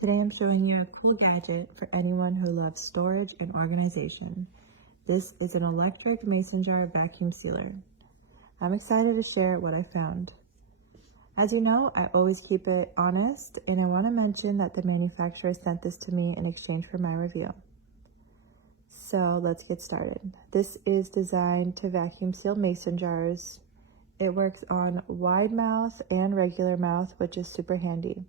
Today I'm showing you a cool gadget for anyone who loves storage and organization. This is an electric mason jar vacuum sealer. I'm excited to share what I found. As you know, I always keep it honest, and I want to mention that the manufacturer sent this to me in exchange for my review. So let's get started. This is designed to vacuum seal mason jars. It works on wide mouth and regular mouth, which is super handy.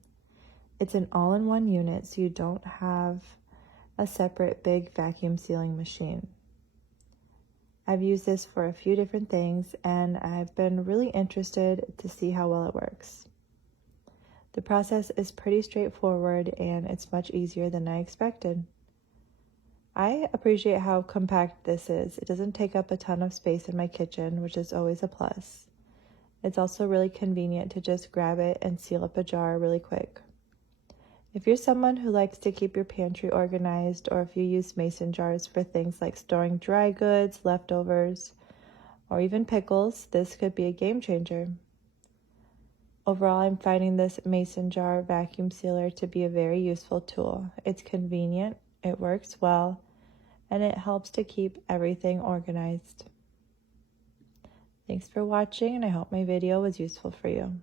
It's an all-in-one unit, so you don't have a separate big vacuum sealing machine. I've used this for a few different things, and I've been really interested to see how well it works. The process is pretty straightforward, and it's much easier than I expected. I appreciate how compact this is. It doesn't take up a ton of space in my kitchen, which is always a plus. It's also really convenient to just grab it and seal up a jar really quick. If you're someone who likes to keep your pantry organized, or if you use mason jars for things like storing dry goods, leftovers, or even pickles, this could be a game changer. Overall, I'm finding this mason jar vacuum sealer to be a very useful tool. It's convenient, it works well, and it helps to keep everything organized. Thanks for watching, and I hope my video was useful for you.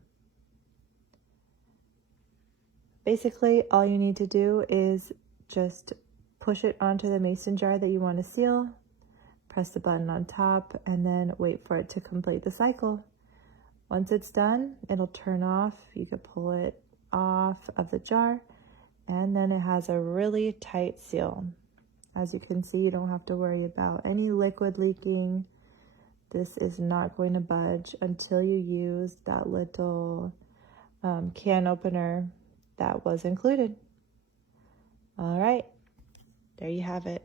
Basically, all you need to do is just push it onto the mason jar that you want to seal, press the button on top, and then wait for it to complete the cycle. Once it's done, it'll turn off. You can pull it off of the jar, and then it has a really tight seal. As you can see, you don't have to worry about any liquid leaking. This is not going to budge until you use that little can opener that was included. All right, there you have it.